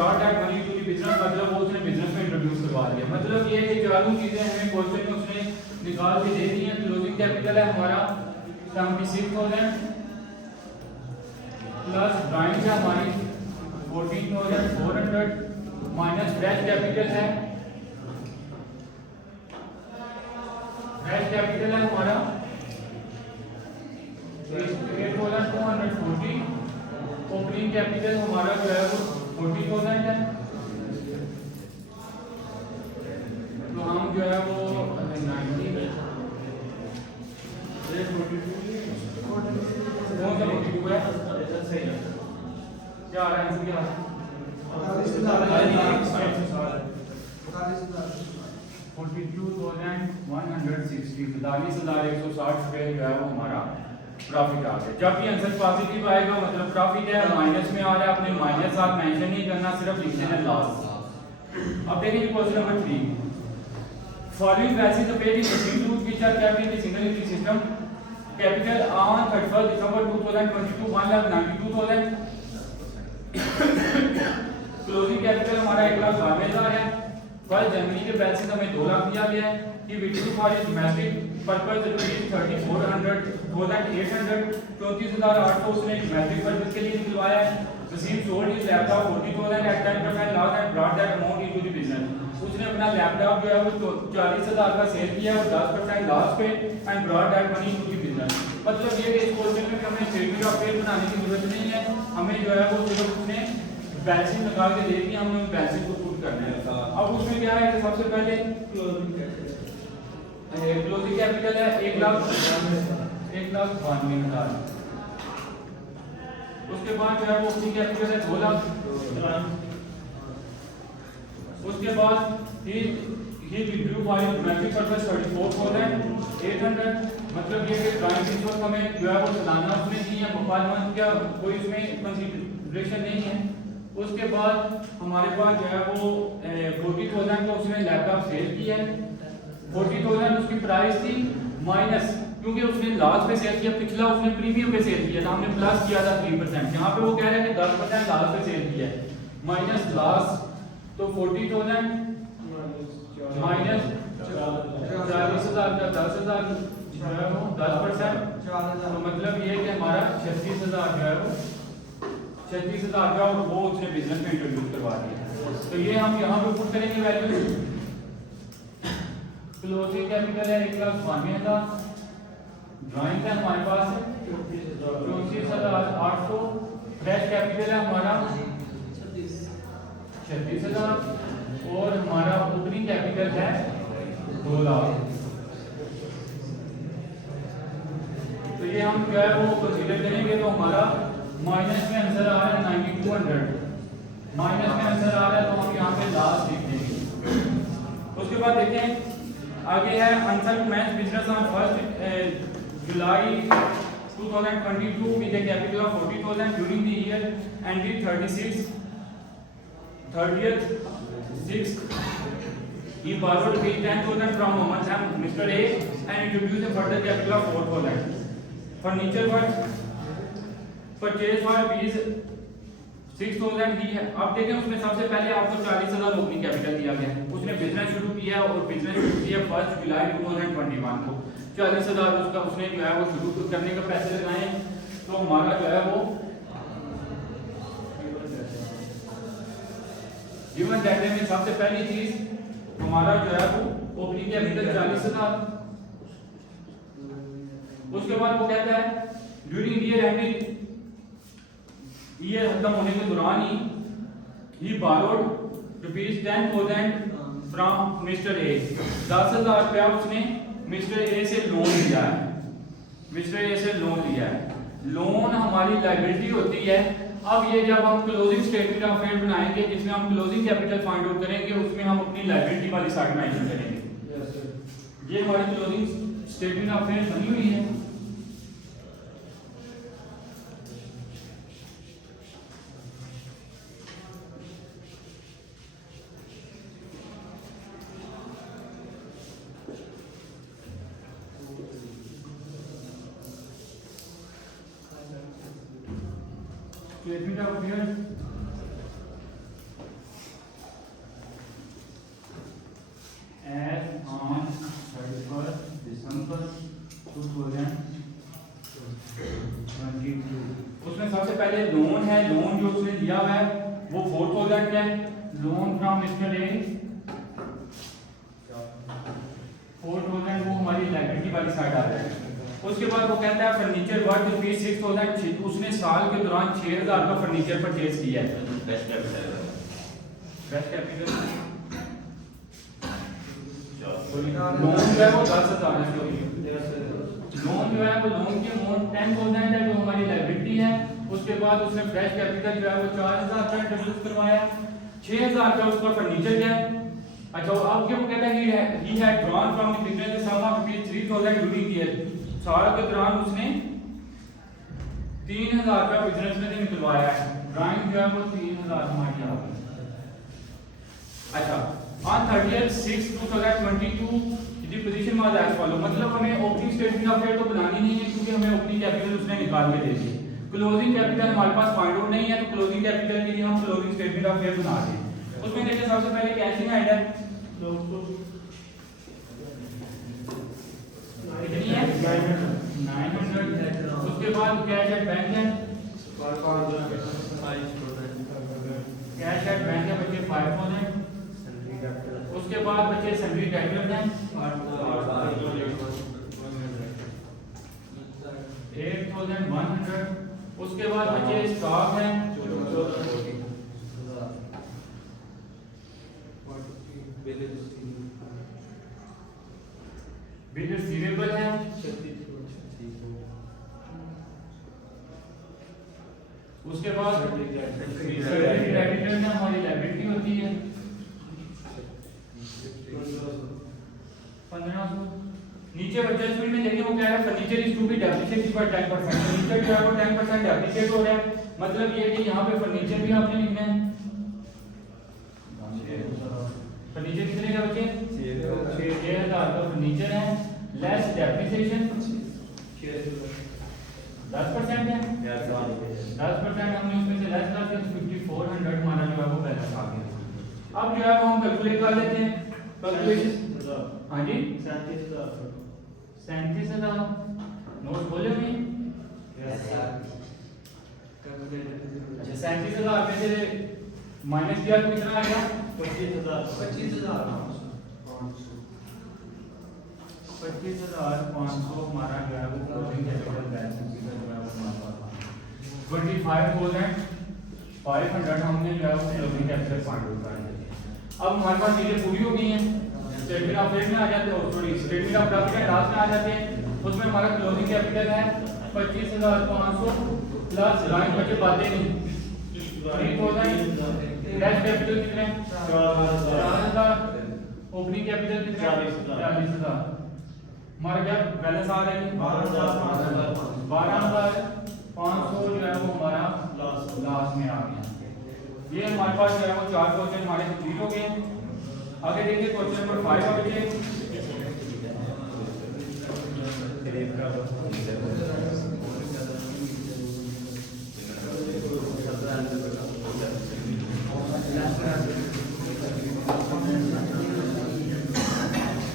Brought that money to the business, मतलब वो उसने बिजनेस में इंट्रोड्यूस करवा दिया। मतलब ये है कि चारों चीजें हमें क्वेश्चन में उसने निकाल के दे दी हैं। क्लोजिंग कैपिटल है हमारा 76,000 प्लस ड्राइंग है हमारी 14,400 माइनस फ्रेश कैपिटल है, फ्रेश कैपिटल है हमारा 8,240, ओपनिंग कैपिटल हमारा जो है वो 40,000 है। तो हम जो है वो 90 क्या आ रहा है इसकी क्या 42,160 42,160 रुपये जो है वो हमारा प्रॉफिट आ गया। जब भी आंसर पॉजिटिव आएगा मतलब प्रॉफिट है, माइनस में आ रहा है अपने माइनस आप मेंशन नहीं करना, सिर्फ लिख देना लॉस। अब देखेंगे question number 3, following values the paid in include which are kept in the single entry system. Capital on 31 December 2022 1,92,000, closing capital हमारा 1,92,000 है। 1 जनवरी के बैलेंस हमें 2 लाख दिया गया है कि withdrew for domestic purpose rupees 3400 34,800 उसने डोमेस्टिक पर्पस के लिए निकलवाया है। Wasim sold his laptop 40,000 at 10% loss and brought that amount into the business. उसने अपना लैपटॉप जो है वो 40,000 का सेल किया और 10% लॉस पे and brought that money into the business. मतलब ये कि इस क्वेश्चन में हमें स्टेटमेंट ऑफ पेड बनाने की जरूरत नहीं है, हमें जो है वो सिर्फ उसने बैलेंस निकाल के दे दी, हमने उन बैलेंस को पुट करना है। अब उसमें क्या है कि सबसे पहले क्लोजिंग कैपिटल है 1,92,000। उसके बाद जो है वो ओपनिंग कैपिटल है 2 लाख। उसके बाद ही विड्रू फॉर डोमेस्टिक पर्पस 34,800। मतलब ये कि ड्राइंग इस वक्त हमें जो है वो सालाना उसमें दी है, पर मंथ का कोई उसमें कंसीडरेशन नहीं है। उसके बाद हमारे पास जो है वो 40,000 का उसने लैपटॉप सेल किया है। 40,000 उसकी प्राइस थी माइनस, क्योंकि उसने लॉस पे सेल किया, पिछला उसने प्रीमियम पे सेल किया था, हमने प्लस किया था 3%। यहाँ पे वो कह रहे हैं कि 10% लॉस पे सेल किया है, माइनस लॉस। तो 40,000 माइनस 40,000 का 10,000 जो है वो 10%, तो मतलब ये कि हमारा 36,000 जो है वो 36,000 का वो उसने बिजनेस में इंट्रोड्यूस करवा दिया। तो ये हम यहाँ पे पुट करेंगे वैल्यू। क्लोजिंग कैपिटल है 1,92,000, ड्राइंग है हमारे पास 34,800, फ्रेश कैपिटल है हमारा 36,000 और हमारा ओपनिंग कैपिटल है 2 लाख। तो ये हम जो है वो कंसीडर करेंगे तो हमारा माइनस में आंसर आ रहा है 9200, माइनस में आंसर आ रहा है तो हम यहाँ पे लास्ट लिख देंगे। उसके बाद देखें आगे है answer match business on 1 July 2022 with a capital of 40,000 during the year ended 30th 6th. He borrowed rupees 10,000 from Mohammed Sam, Mr. A, and introduced a further capital of 4,000. Furniture was purchased for rupees 6,000 ही है। अब देखें उसमें सबसे पहले आपको 40,000 opening capital दिया गया है। उसने बिजनेस शुरू किया और बिजनेस शुरू किया 1 जुलाई 2021 को। 40,000 उसका उसने जो है वो शुरू करने का पैसे लगाए, तो हमारा जो है वो गिवन डाटा में सबसे पहली चीज हमारा जो है वो ओपनिंग कैपिटल 40,000। उसके बाद वो कहता है ड्यूरिंग ईयर एंडिंग, ईयर खत्म होने के दौरान ही borrowed rupees 10,000 from mister A. 10,000 रुपया उसने मिस्टर ए से लोन लिया है, मिस्टर ए से लोन लिया है। लोन हमारी लायबिलिटी होती है। अब ये जब हम क्लोजिंग स्टेटमेंट ऑफ फेड बनाएंगे जिसमें हम क्लोजिंग कैपिटल फाइंड आउट करेंगे, उसमें हम अपनी लायबिलिटी वाली साइड मेंशन करेंगे। ये हमारी क्लोजिंग स्टेटमेंट ऑफ फेड बनी हुई है। Statement of affairs दिया हुआ है वो 4000 है। लोन फ्रॉम मिस्टर ए 4000 वो हमारी लायबिलिटी वाली साइड आ रहा है। उसके बाद वो कहता है फर्नीचर वर्थ रुपीज 6000, उसने साल के दौरान 6000 का फर्नीचर परचेज किया है। बेस्ट कैपिटल लोन जो है वो 10,000 है। लोन जो है वो लोन की अमाउंट 10,000 है जो हमारी लायबिलिटी है। उसके बाद उसने फ्रेश कैपिटल जो है वो 4000 का इंट्रोड्यूस करवाया, 6000 का उसका फर्नीचर है। अच्छा अब क्या वो कहता है he had drawn from the business the sum of 3000 during year, साल के दौरान उसने 3000 का बिजनेस में से निकलवाया है। ड्राइंग जो है वो 3000 हमारी आ गई। अच्छा on 30/6/2022 the position was as follow, मतलब हमें ओपनिंग स्टेटमेंट ऑफ फेयर तो बनानी नहीं है क्योंकि हमें ओपनिंग कैपिटल उसने निकाल के दे दी। क्लोजिंग कैपिटल हमारे पास फाइंड आउट नहीं है तो क्लोजिंग कैपिटल के लिए हम क्लोजिंग स्टेटमेंट ऑफ फेयर बना दें। उसमें देखिए सबसे पहले कैशिंग हेड है कितनी है 900। उसके बाद कैश एट बैंक है, कैश एट बैंक है बच्चे 5000। उसके बाद बच्चे सैलरी डेबिटर हैं 8100। उसके बाद बच्चे स्टॉक है, बिल रिसीवेबल है, उसके बाद सैलरी डेबिटर में हमारी लायबिलिटी होती है 1500। नीचे एडजस्टमेंट में देखिए वो कह रहा है furniture is to be depreciated by 10%। Furniture जो है वो 10% डेप्रिसिएट हो रहा है, मतलब ये कि यहाँ पे फर्नीचर भी आपने लिखना है। फर्नीचर कितने का बच्चे 6000 का फर्नीचर है, लेस डेप्रिसिएशन 10% है, 10% हमने उसमें से लेस कर दिया 5400 हमारा जो है वो बैलेंस आ गया। अब जो है वो हम कैलकुलेट कर लेते हैं। कैलकुलेशन हाँ जी 37,000 नोट बोले हुए अच्छा 37,000 में से माइनस किया तो कितना आएगा 25,500 हमारा जो है वो क्लोजिंग कैपिटल बैलेंस जो है वो हमारा 25,500 हमने जो है वो क्लोजिंग कैपिटल फाइंड आउट कर लिया। अब हमारे पास चीजें पूरी हो गई हैं, स्टेटमेंट ऑफ फेयर में आ जाते हैं, sorry statement of profit and loss में आ जाते हैं। उसमें हमारा क्लोजिंग कैपिटल है 25,500 प्लस ड्राइंग बचे बातें नहीं 3000। कैश कैपिटल कितने 4000। ओपनिंग कैपिटल कितने 40,000। हमारा क्या बैलेंस आ रहा है 12,500 जो है वो हमारा लास्ट में आ गया। ये हमारे पास जो है वो 4 क्वेश्चन हमारे कंप्लीट हो गए। आगे देखिए क्वेश्चन नंबर 5 आ गए।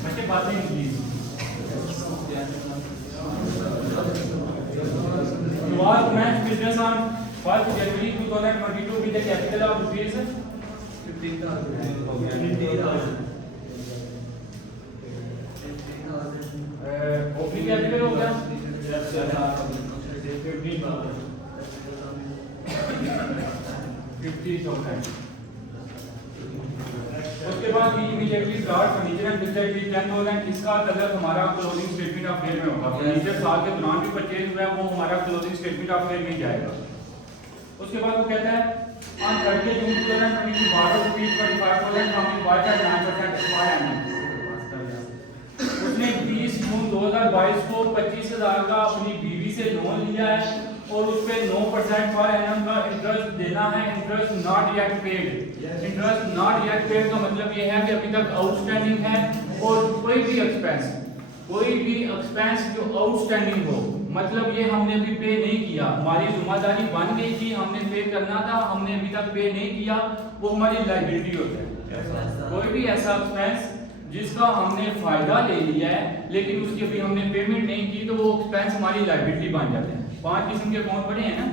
बच्चे बातें please was commenced business on 1st January 2022 with a capital of rupees 50,000 opening capital हो गया 50,000। उसके बाद immediately start furniture and builder भी 10,000। इसका तलब हमारा क्लोजिंग स्टेटमेंट ऑफ फेयर में होगा। फर्नीचर साल के दौरान भी परचेज हुआ है वो हमारा क्लोजिंग स्टेटमेंट ऑफ फेयर में जाएगा। उसके बाद वो कहता है on 30 June 2022 borrow rupees 25,000 from his wife at 9% per annum। उसने 20 जून 2022 को 25,000 का अपनी बीवी से लोन लिया है और उस पे 9% पर एनम का इंटरेस्ट देना है। Interest not yet paid. Interest not yet paid का मतलब ये है कि अभी तक आउटस्टैंडिंग है और कोई भी एक्सपेंस जो आउटस्टैंडिंग हो, मतलब ये हमने अभी पे नहीं किया, हमारी जिम्मेदारी बन गई थी, हमने पे करना था, हमने अभी तक पे नहीं किया, वो हमारी लायबिलिटी होता है। कोई भी ऐसा एक्सपेंस जिसका हमने फायदा ले लिया है लेकिन उसकी अभी हमने पेमेंट नहीं की तो वो एक्सपेंस हमारी लायबिलिटी बन जाते हैं। 5 किस्म के अकाउंट पड़े हैं ना।